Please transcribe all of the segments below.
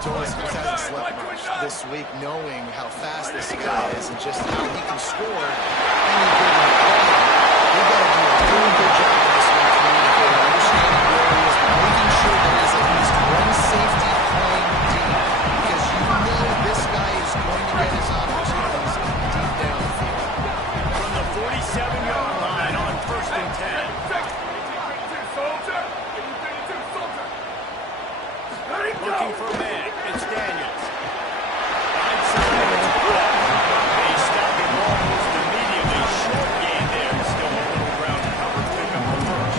Joyce just hasn't slept much this week, knowing how fast this guy is and just how he can score any given play. We've got to do a really good job in this one, communicating, understanding where he is, making sure there is at least one safety playing deep, because you know this guy is going to get his opportunities deep downfield. From the 47-yard line on 1st and 10. Looking for a man. It's Daniels. He stopped him almost immediately. Short gain there. Still a little ground cover. Pick up the first.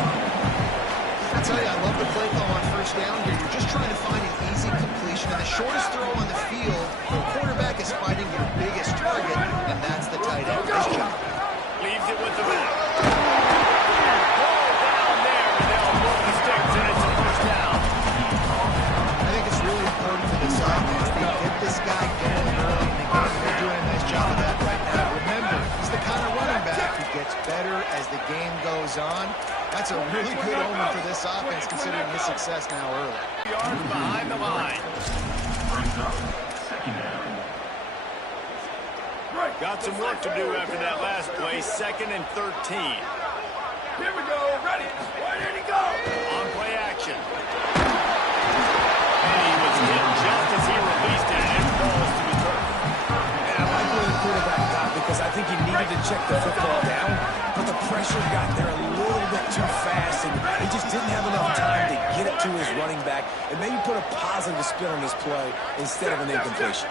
I tell you, I love the play call on 1st down here. You're just trying to find an easy completion. And the shortest throw on the field, the quarterback is fighting your biggest target, and that's the tight end. Nice job. Leaves it with the back. Ball down there, and they'll move the sticks, and it's a 1st down. This guy going early in the game. They're doing a nice job of that right now. Remember, he's the kind of running back who gets better as the game goes on. That's a really good omen for this offense, considering his success now early. Yards behind the line. Got some work to do after that last play. 2nd and 13. Here we go. Ready. Where did he go? On play action. And he was hit just as he released it, and it falls to the turf. And I like where the quarterback got, because I think he needed to check the football down, but the pressure got there a little bit too fast, and he just didn't have enough time to get it to his running back and maybe put a positive spin on his play instead of an incompletion.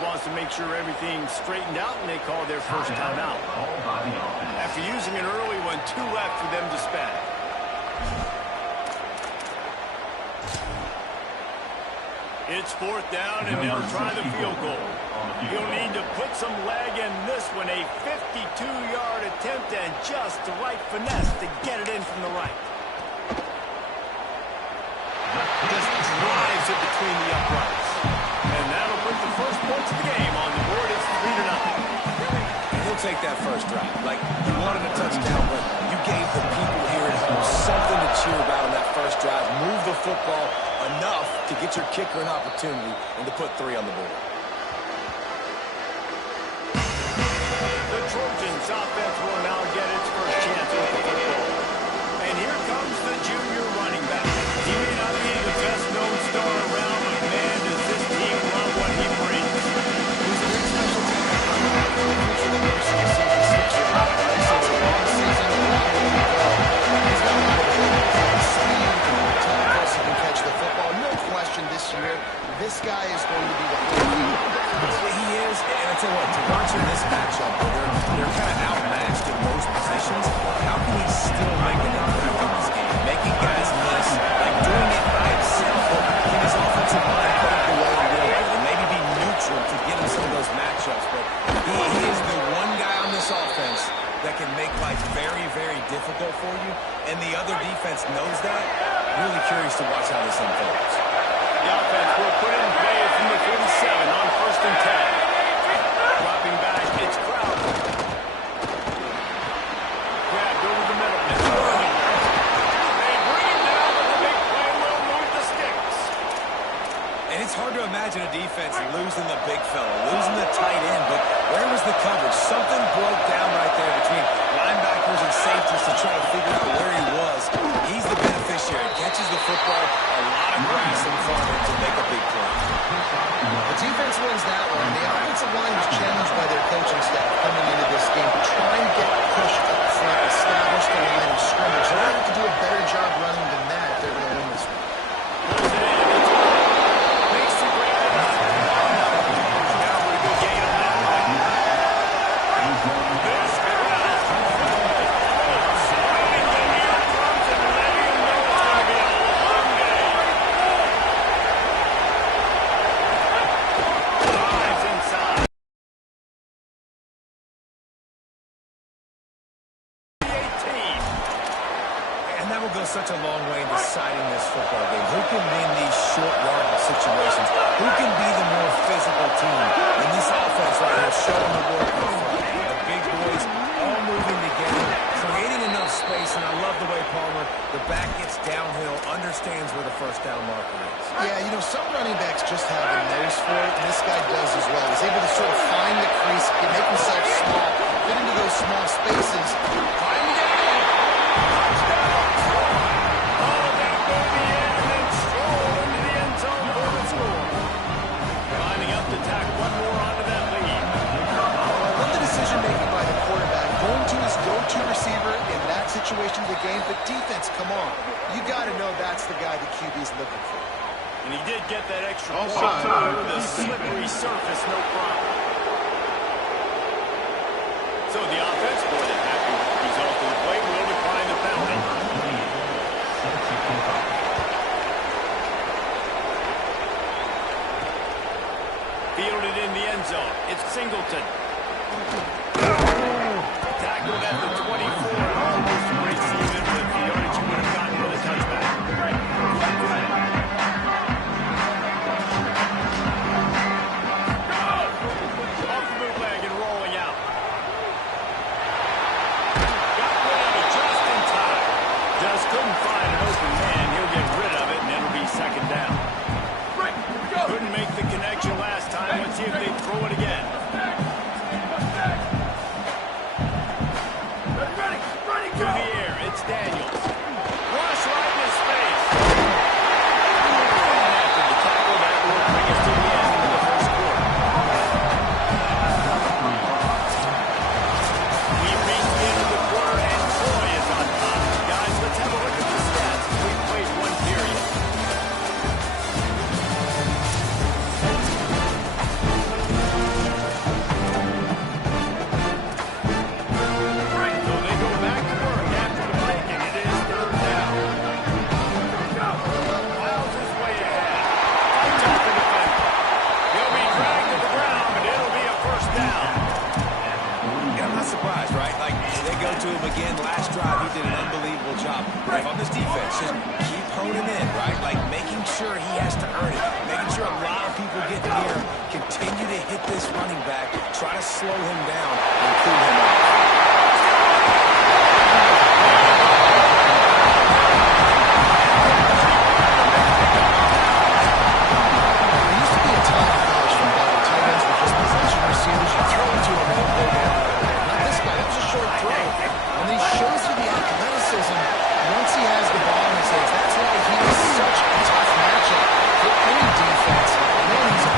Wants to make sure everything's straightened out, and they call their first timeout. After using an early one, 2 left for them to spend. It's 4th down, and they'll try the field goal. He'll need to put some leg in this one, a 52-yard attempt, and just the right finesse to get it in from the right. Just drives it between the uprights. And that'll put the first points of the game on the board. It's 3-0. And he'll take that first drive. Like, you wanted a touchdown, but you gave the people here at home something to cheer about on that first drive. Move the football enough to get your kicker an opportunity and to put 3 on the board. The Trojans offense will now get its first chance with the football. And here comes the junior running back. He may not be the best-known star around, but man, does this team love what he brings. He's a great special team member. He's a long season. He's got a lot of speed and tackles. He can catch the football. No question this year, this guy is going to be the whole He is, and I tell you what, to watch in this matchup, they're kind of outmatched in most positions. How can he still make an impact on this game? Making guys miss, like doing it by himself, or can his offensive line play the way he will, and maybe be neutral to get him some of those matchups. But he is the one guy on this offense that can make life very, very difficult for you, and the other defense knows that. Really curious to watch how this unfolds. The offense will put in play from the 47 on 1st and 10. Dropping back, it's Crowder. Grabbed over the middle. It's Vernon. They bring him down, but the big play will move the sticks. And it's hard to imagine a defense losing the big fella, losing the tight end, but where was the coverage? Something broke down right there between linebackers and safeties to try to figure out where he was. He's the beneficiary. Catches the football, a lot of grass in front of him to make a big play. The defense wins that one. The offensive line was challenged by their coaching staff coming into this game, trying to get pushed up front, establish the line of scrimmage. They're going to have to do a better job running than that if they're going to win this one. that will go such a long way in deciding this football game. Who can win these short yardage situations? Who can be the more physical team? And this offense right here showing the work in front. The big boys all moving together, creating enough space, and I love the way Palmer, the back gets downhill, understands where the first down marker is. Yeah, you know, some running backs just have a nose for it, and this guy does as well. He's able to sort of find the crease, make himself small, get into those small spaces. Find the guy. Touchdown, Troy. Oh, that baby in and stroll into the end zone for the score. Lining up to tack one more onto that lead. I love the decision-making by the quarterback, going to his go-to receiver in that situation of the game. But defense, come on. You got to know that's the guy the QB's looking for. And he did get that extra point over the slippery surface, no problem. So the offense, more than happy with the result of the play, will decline the penalty. Fielded in the end zone. It's Singleton. Tackled at the 24. Almost breaks even with the yardage you would have gotten with a touchback. Off the bootleg and rolling out. Got rid of it just in time. Just couldn't find an open man. He'll get rid of it, and it'll be second down. Couldn't make the connection last time. Let's see if they throw it again. To the air, it's Daniels. Rush right in his face. And after the tackle, that will bring us to the end of the first quarter. We reach the end of the quarter, and Troy is on top. Guys, let's have a look at the stats as we played one period. So they go back to work after the break, and it is third down. Miles is way ahead. Fights off the defender. He'll be dragged to the ground, but it'll be a first down. Yeah, I'm not surprised, right? Like, they go to him again. Last drive, he did an unbelievable job. If on this defense, just keep honing in, right? Like, making sure he has to earn it. Making sure a lot of people get near him. Continue to hit this running back. Try to slow him down and cool him off. There used to be a time in college football where tight ends were just possession receivers. You throw it to him and he'll go down. Not this guy. That was a short throw. And he shows you the athleticism once he has the ball in his hands. That's why he is such a tough matchup for any defense. Man, he's a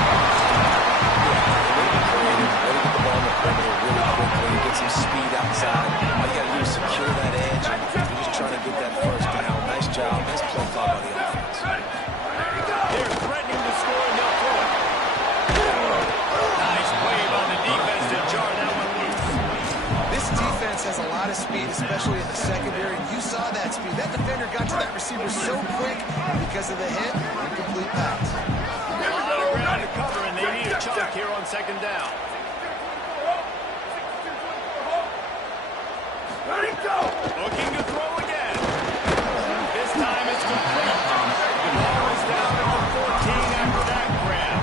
Way to get the ball in the perimeter really quickly, get some speed outside. All you got to do is secure that edge. You're just trying to get that first down. Nice job. Nice play call by the offense. They're threatening to score, and they'll throw it. Nice play by the defense to jar that one loose. This defense has a lot of speed, especially in the secondary. You saw that speed. That defender got to that receiver so quick because of the hit. Incomplete pass. A lot of ground to cover, and they need a chunk here on second down. Looking to throw again. This time it's complete. The ball is down at the 14 after that grab.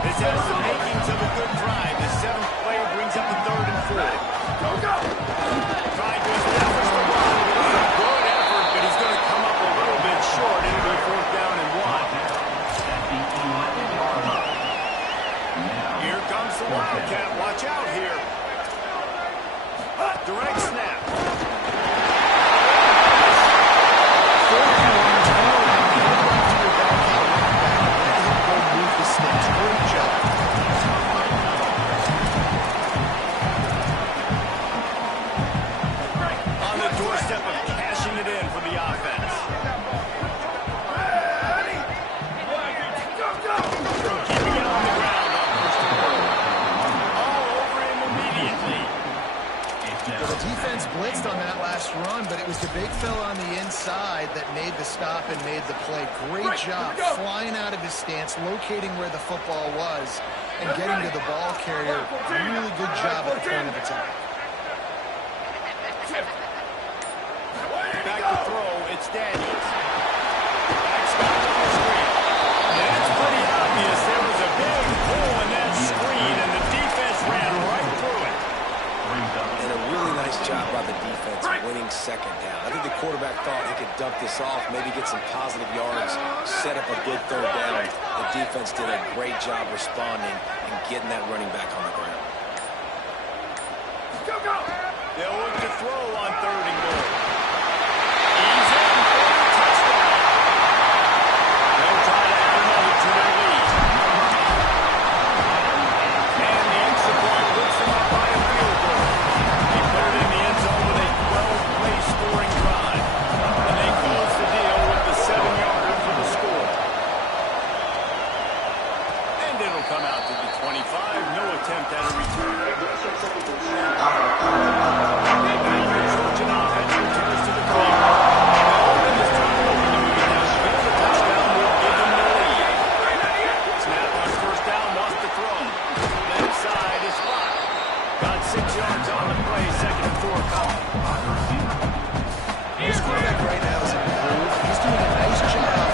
This has the makings of a good drive. The seventh play brings up the third and four. Trying to establish the run. It's a good effort, but he's going to come up a little bit short. It'll be fourth down and one. Here comes the Wildcat. Watch out here. Direct snap. On the doorstep of cashing it in for the offense. Keeping it on the ground on first and goal. All over him immediately. The defense blitzed on that last run, but it was the big fella on the inside that made the stop and made the play. Great job flying out of his stance, locating where the football was, and getting to the ball carrier. Really good job at the point of attack. It's Daniels. Back Scott on the screen. And it's pretty obvious there was a big hole in that screen, and the defense ran right through it. And a really nice job by the defense winning second down. I think the quarterback thought he could dump this off, maybe get some positive yards, set up a good third down. The defense did a great job responding and getting that running back on the ground. They'll look to throw on 3rd and goal. He's in for the touchdown. They'll try to add another to their lead. And the extra point puts them up by a field goal. They put it in the end zone with a 12-play scoring drive. And they close the deal with the 7-yarder for the score. And it'll come out to the 25. No attempt at a return. Trojan offense returns to the field. Bellman is trying to open the lead downfield. The touchdown will give them the lead. Snap on 1st down, wants to throw. Left side is blocked. Got 6 yards on the play, 2nd and 4 coming. This quarterback right now is improved. He's doing a nice job.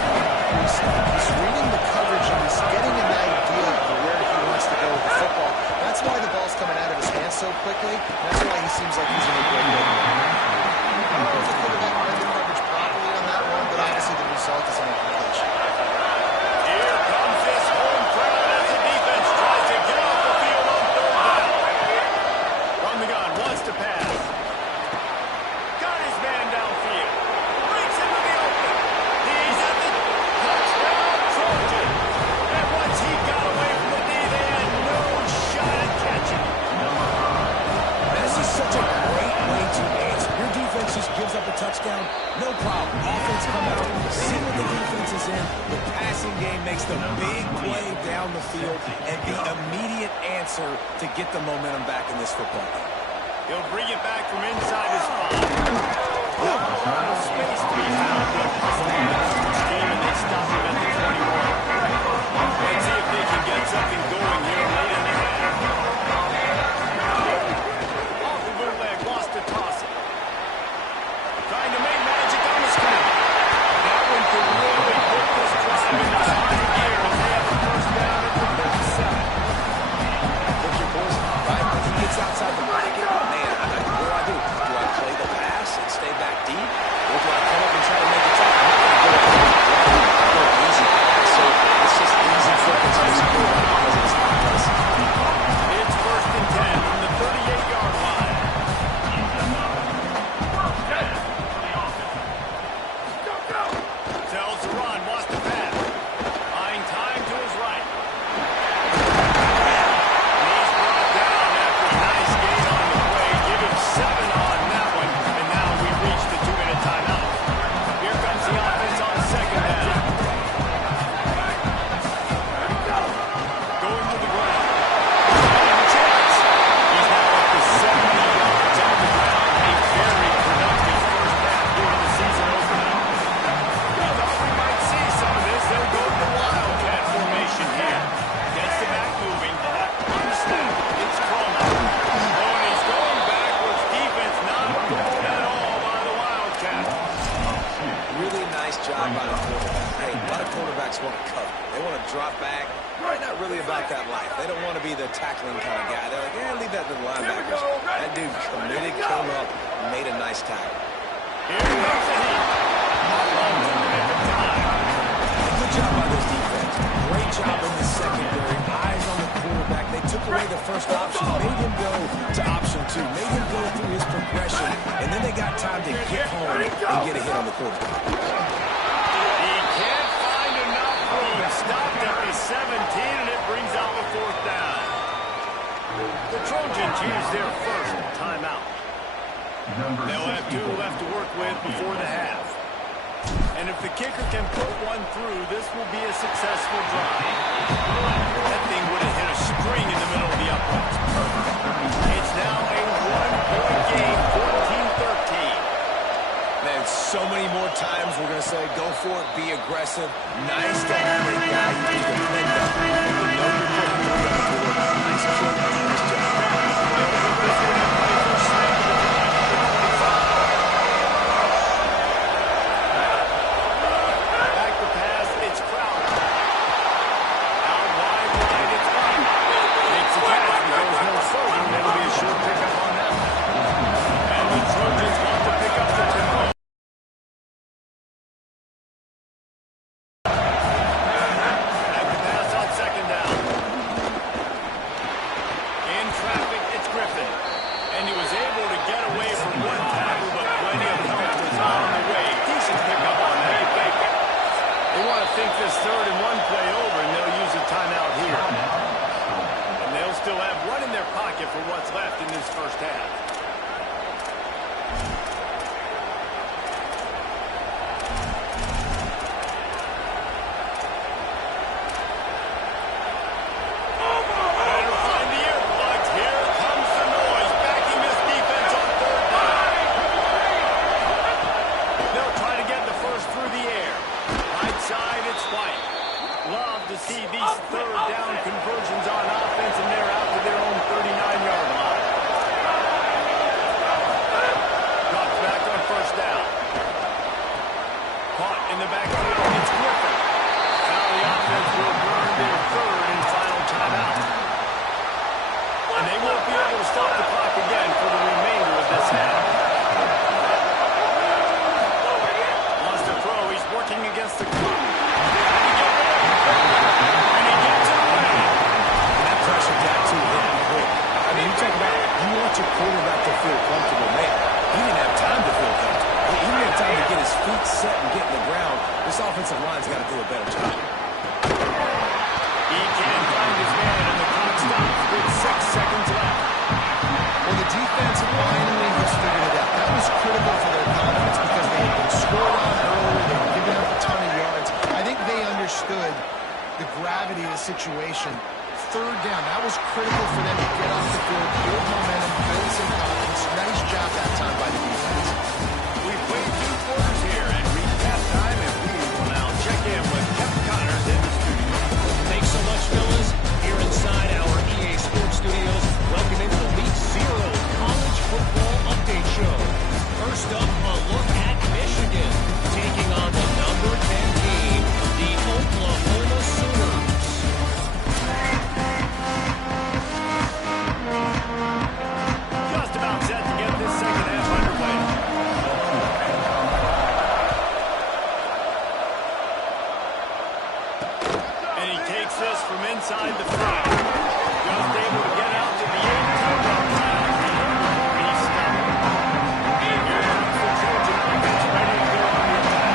He's reading the coverage and he's getting an idea of where he wants to go with the football. That's why the ball's coming out of his hands so quickly. That's why he seems like he's in a great way. I don't know if the quarterback read the coverage properly on that one, but obviously the result is an incompletion. Here comes this home crowd as the defense tries to get off the field on 3rd down. From the gun, wants to pass. Got his man downfield. Breaks into the open. He's at the touchdown Trojan. And once he got away from the D, they had no shot at catching him. This is such a great way to answer. Your defense just gives up a touchdown, no problem. Offense come out, see what the defense is in. The passing game makes the big play down the field and the immediate answer to get the momentum back in this football game. He'll bring it back from inside his 5. No space to be found with this game, and they stop him at the 21. Let's see if they can get something going here late in the half. Off the bootleg, lost to toss it. Trying to make magic on the screen. That one could really put this drive into high gear as they have the 1st down at the 37. Look, your boys, right? If he gets outside the pocket, man, what do? Do I play the pass and stay back deep? Or do I come up and try to make a tackle? I'm not going to go easy. So it's just easy focus on this quarterback because it's not pressing. It's 1st and 10 from the 38-yard line. Tells to run, wants to pass. Buying time to his right. And he's brought down after a nice gain on the play. Give him 7 on that one. And now we reach the 2-minute timeout. Here comes the offense on 2nd down. Going to the ground. And chance. He's now up to 70 yards on the ground. A very productive 1st half here in the season opener. We thought we might see some of this. They'll go to the Wildcat formation here. Gets the back moving. On the snap. It's Cromer. Oh, and he's going backwards. Defense not moving at all by the Wildcat. Really nice job by the quarterback. Hey, a lot of quarterbacks want to cover. They want to drop back. They're not really about that life. They don't want to be the tackling kind of guy. They're like, yeah, leave that to the linebackers. That dude committed, came up, and made a nice tackle. Here comes the heat. Not long to the nick of time. Good job by this defense. Great job in the secondary. Eyes on the quarterback. They took away the first option, made him go to option 2, made him go through his progression, and then they got time to get home and get a hit on the quarterback. He can't find enough room. Stopped at the 17, and it brings out the 4th down. The Trojans use their 1st timeout. They'll have 2 left to work with before the half. And if the kicker can put one through, this will be a successful drive. That thing would have hit a string in the middle of the uprights. It's now a 1-point game, 14-13. Man, so many more times we're going to say, go for it, be aggressive. Nice to have a guy you can depend on. You know you're putting on the board. Nice kick, nice job. third down conversions on offense, and they're out to their own 39-yard line. Drops back on first down. Caught in the backfield. It's Griffin. Now the offense will burn their third and final timeout. And they won't be able to stop the clock again for the remainder of this half. Wants to throw. He's working against the clock. And he gets it away. That pressure got to him quick. I mean, you talk about you want your quarterback to feel comfortable. Man, he didn't have time to feel comfortable. He didn't have time to get his feet set and get in the ground. This offensive line's got to do a better job. He can't find his man, and the clock stops with 6 seconds left. Well, the defense finally has figured it out. That was critical for their confidence because they had been scored on early. They were giving up a ton of yards. I think they understood the gravity of the situation. Third down, that was critical for them to get off the field, build momentum, build some confidence. Nice job that time by the defense. We've played 2 quarters here and reached halftime, and we will now check in with Kevin Connors in the studio. Thanks so much, fellas. Here inside our EA Sports Studios, welcome into the Week 0 College Football Update Show. First up, a look at Michigan, taking on the number 10 team, the Oklahoma Sooners. Just about set to get this second half underway. And he takes this from inside the 5. Just able to get out to the 8. He's stopped. Here comes the Trojan offense ready to go on the attack.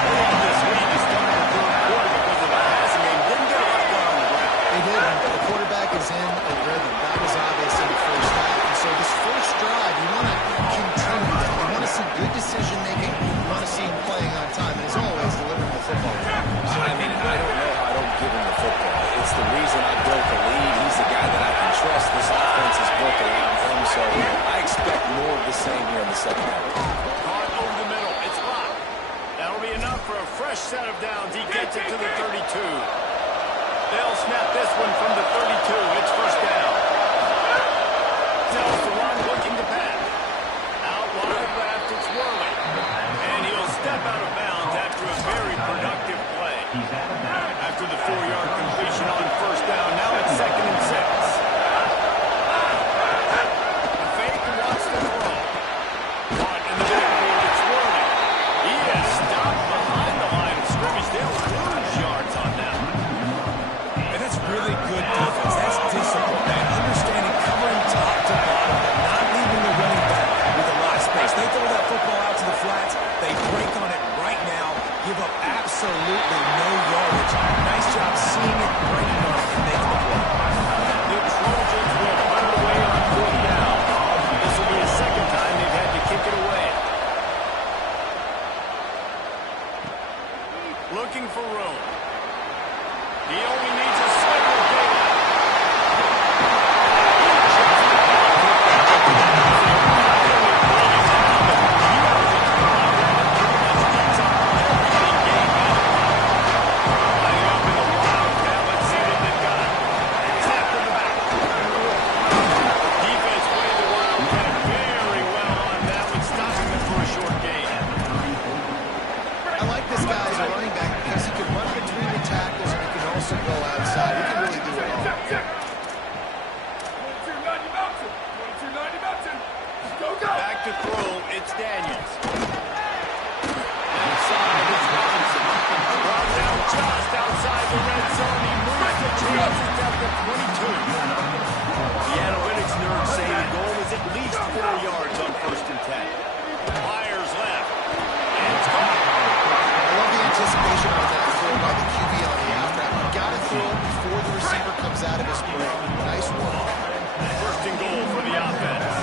Early on this week, he started the third quarter because of the passing game. Didn't get a lot done on the ground. They did. The quarterback is in a rhythm. That was obvious in the first half. And so this first drive, you want to continue that. You want to see good decision-making. You want to see him playing on time. And as always, delivering the football. I mean, I don't know how I don't give him the football. It's the reason I built the lead. He's the guy that I can trust. This offense is built around him, so I expect more of the same here in the second half. Caught over the middle. It's locked. That'll be enough for a fresh set of downs. He gets it to the 32. They'll snap this one from the 32. It's first down. Tells the run, looking to pass. Out wide left, it's Worley. And he'll step out of bounds after a very productive play. After the 4-yard completion on first down, now it's 2nd and 6. The fake wants to throw. Caught in the backfield, it's Worley. He is stopped behind the line of scrimmage. They'll lose yards on that. And that's really good defense. That's discipline, man. Understanding covering top to bottom and not leaving the running back with a lot of space. They throw that football out to the flats. They break on it right now. Give up absolutely no yardage. Nice job seeing it, breaking on it, and making the play. The Trojans will run away on 4th down. This will be a second time they've had to kick it away. Looking for room. He only needs a sliver of daylight. I like this guy as a running back because he can run between the tackles and he can also go outside. He can really do it all. 22-90 Mountain. 22-90 Mountain. Go, go. Back to throw, it's Daniels. Inside, it's Robinson. Brought down just outside the red zone. He moves the chains. It's at the 22. The analytics nerds say the goal is at least 4 yards on 1st and 10. Myers left. And it's caught. I love the anticipation on that throw by the QB on the after. You got to throw it before the receiver comes out of his break. Nice work. 1st and goal for the offense.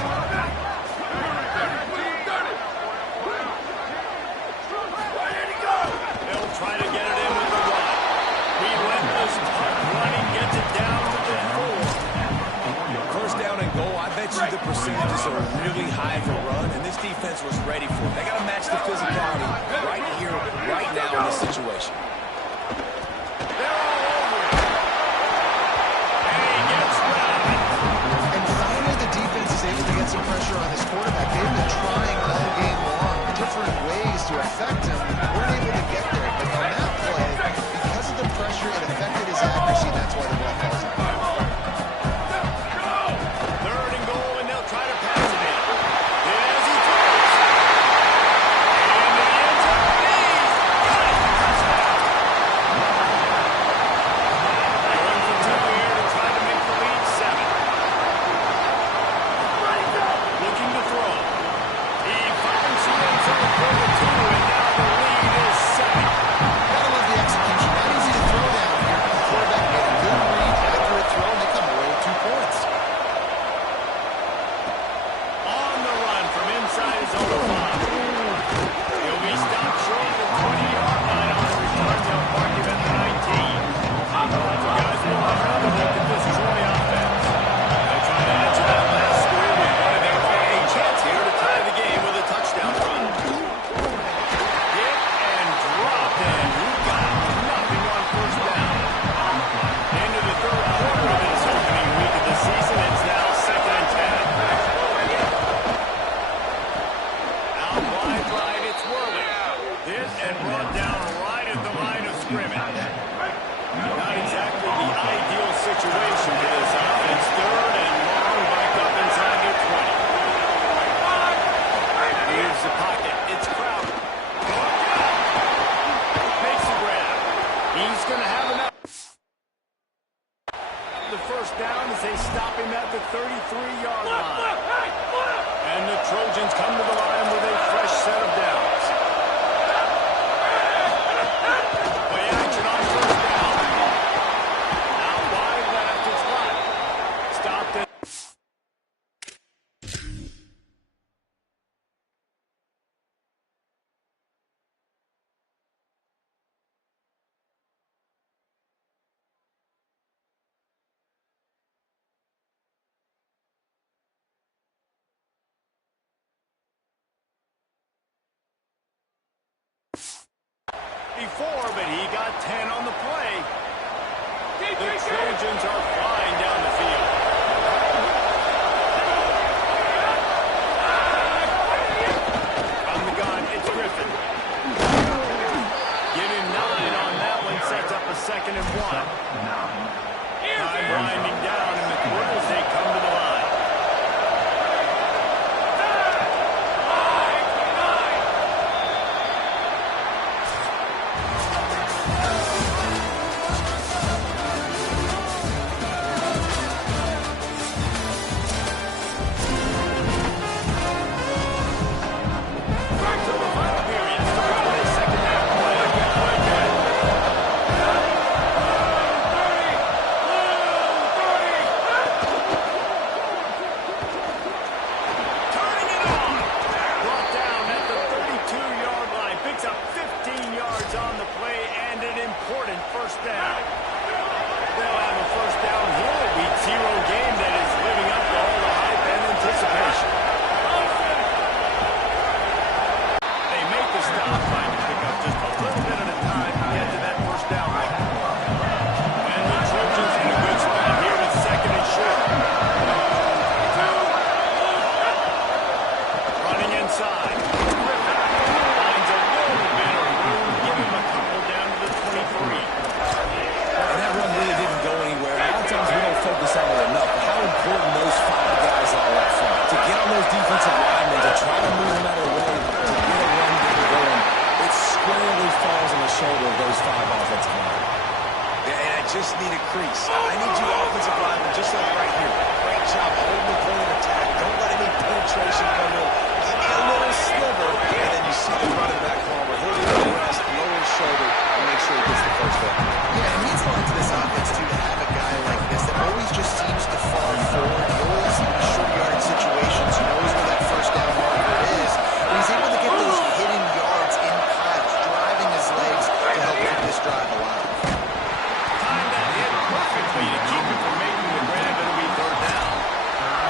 They'll try to get it in with the run. Relentless punt running gets it down to the 4. 1st down and goal, I bet you the percentages are really high for run, and this defense was ready for it. They got to match the physicality right here, right now in this situation. They're all over it. to affect him, weren't able to get there. But on that play, because of the pressure, it affected his accuracy, and that's why the ball falls out. Third and goal, and they'll try to pass it in. As he throws. And the end zone. He's got it. Touchdown. They run for two here to try to make the lead 7. Looking to throw. He finds the end zone for the 2, and now the lead is 7. Gotta love the execution. Not easy to throw down here. The quarterback made a good read, accurate throw, and they come away with 2 points. On the run from inside his own 5. He'll be stopped short of the 20-yard line on the return. They'll park him at the 19. So guys, we'll have another look at this Troy offense. They'll try to answer that last squib with one of their a chance here to tie the game with a touchdown run. Hit and dropped, and he got nothing on first down. Into the third quarter of this opening week of the season, it's now 2nd and 10. Out wide right, it's Worley. Hit and brought down right at the line of scrimmage. Not exactly the ideal situation for this offense. Third and long, back up inside their 20. Here's the pocket. It's Crowder. Makes the grab. He's going to have enough. The first down as they stop him at the 33-yard line. And the Trojans come to the line with a fresh set of downs. Play action on first down. Out wide left, it's Lott. Stopped it. Before, but he got 10 on the play. The Trojans are flying down the field. From the gun, it's Griffin. Give him 9 on that one, sets up a 2nd and 1. Time winding down, and the Cardinals, they come to the line. Just need a crease. I need you offensive linemen, just like right here. Great job holding the point of attack. Don't let any penetration come in. Give me a little sliver, and then you see the running back Homer. He'll do the rest, lower his shoulder, and make sure he gets the first down. Yeah, it means a lot to this offense, too, to have a guy like this that always just seems to fall forward. He always, in short yardage situations, knows where that first down marker is. And he's able to get those hidden yards in piles, driving his legs to help keep this drive alive. Perfectly to keep him from making the grab. It'll be 3rd down.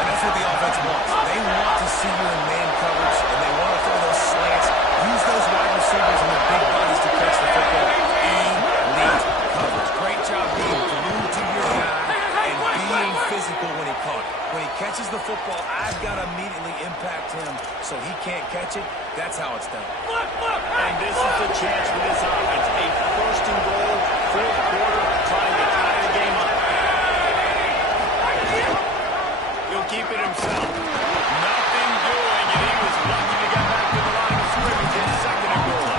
And that's what the offense wants. They want to see you in man coverage, and they want to throw those slants. Use those wide receivers and their big bodies to catch the football. Elite coverage. Great job being glued to your guy and being physical when he caught it. When he catches the football, I've got to immediately impact blocked him so he can't catch it. That's how it's done. And this is the chance for this offense. A first and goal, fourth quarter, trying to tie the game up. He'll keep it himself. Nothing doing, and he was lucky to get back to the line of scrimmage in second and goal.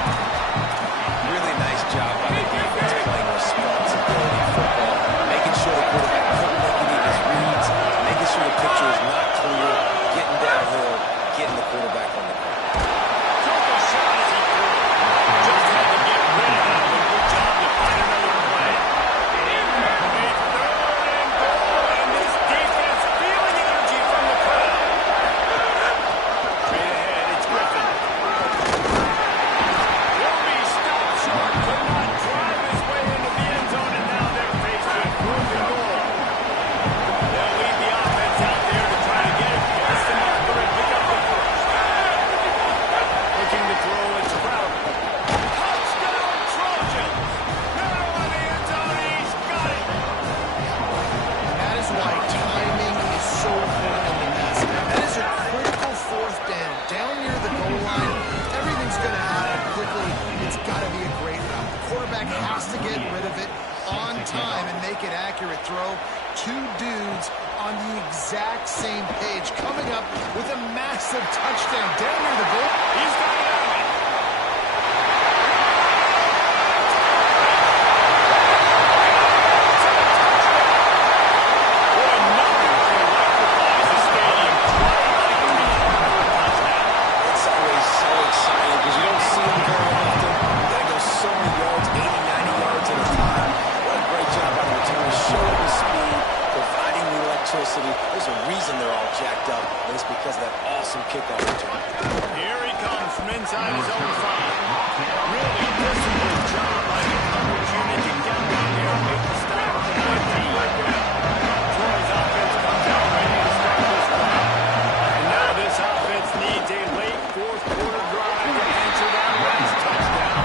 Really nice job by the defense playing responsibility football, making sure the quarterback couldn't make any of his reads, making sure the picture is not clear, getting downhill, getting the quarterback on the ground. Took a shot as he threw. Just had to get rid of that one. Good job to find another play. It's third and goal, and this defense feeling energy from the crowd. Straight ahead, it's Griffin. Will be stopped short, could not drive his way into the end zone, and now they're faced with fourth and goal. They'll lead the offense out there to try to get it past the marker and pick up the first. Looking to throw, it's Crowder. Touchdown, Trojans! Now in the end zone, he's got it! That is why timing is so important in the mess. That is a critical fourth down. Down near the goal line, everything's going to happen quickly. It's got to be a great route. The quarterback has to get rid of it on time and make an accurate throw. Two dudes on the exact same page coming up with a massive touchdown down near the goal. He's got it out. Boy, nothing can electrify the stadium quite like a return for a touchdown. It's always so exciting because you don't see them very often. You got to go so many yards, 80, 90 yards at a time. What a great job by the returner, showing the speed, providing the electricity. There's a reason they're all jacked up, and it's because of that awesome kickoff return. Here he comes from inside his own 5. Really disciplined job by the coverage unit to get down there and make the stop at the 19. Troy's offense comes out ready to start this drive. And now this offense needs a late fourth quarter drive to answer that last touchdown.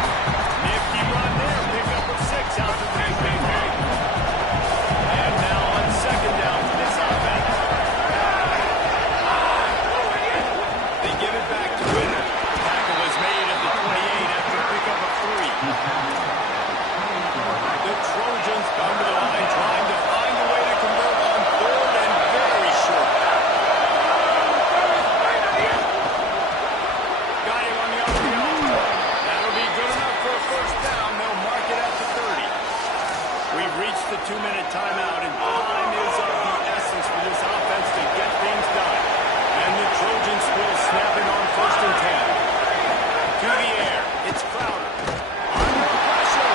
Nifty run there, pick up a 6 out to the midfield. And now on second down for this offense. They give it back to Ritter. Tackle was made at the 28 after a pickup of 3. The Trojans come to the line trying to find a way to convert on third and very short. Got him on the RPO. That'll be good enough for a first down. They'll mark it at the 30. We've reached the 2-minute timeout, and time is of the essence for this offense to get things done. And the Trojans will snap it on first and 10. To the air, it's Crowder. Under pressure.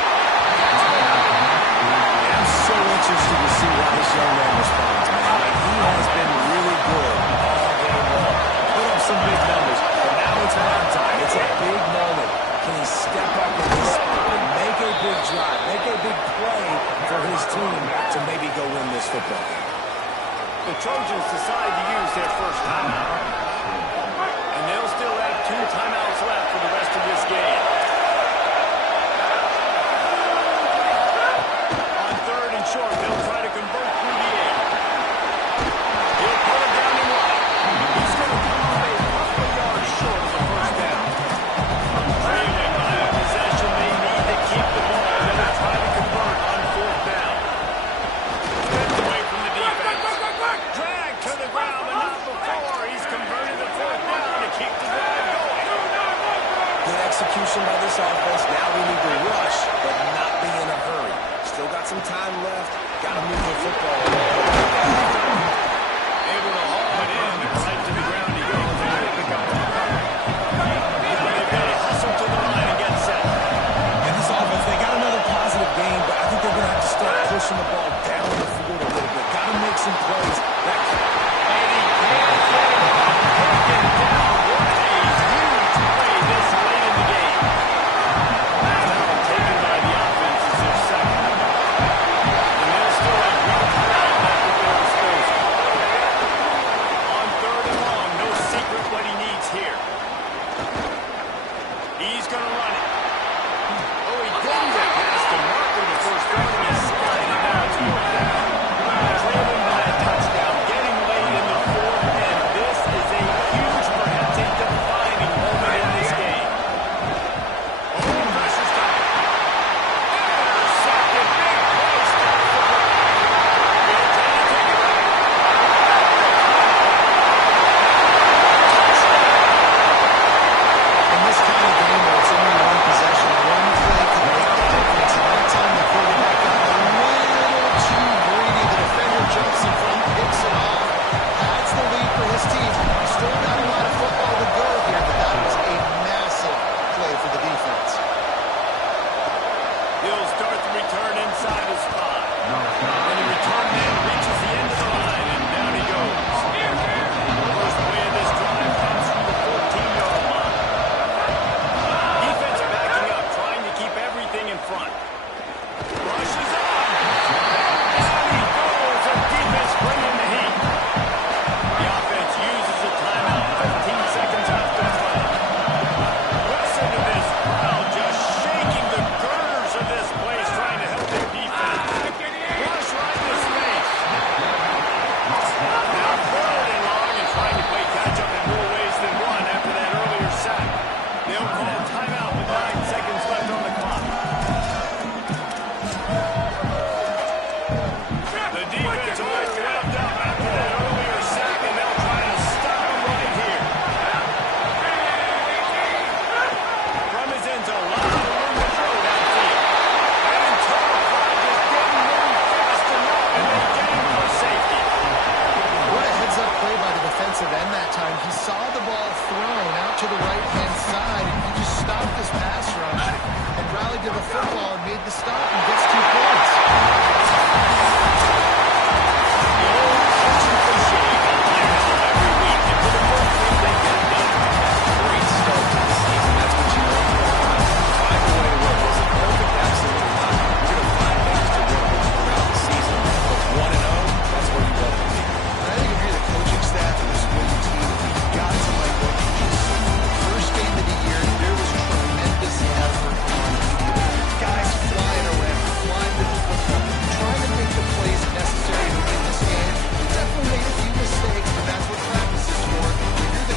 I'm so interested to see how this young man responds, man. Like, he has been really good all game long. Put up some big numbers, but now it's run time. It's a big moment. Can he step up in this spot and make a big drive, make a big play for his team to maybe go win this football game? The Trojans decide to use their first timeout. And they'll still have 2 timeouts left for the rest of this game. On third and short, they'll try to convert through the air. He'll pull it down and right. He's going to come up a couple of yards short of the first down. Trailing by a possession, they need to keep the ball. They'll try to convert on fourth down. Spins away from the defense. Drag to the ground, but not before. He's converted the fourth down to keep the drive going. Good execution by this offense. Now we need to rush, but not be in a hurry. Still got some time left. Got to move the football.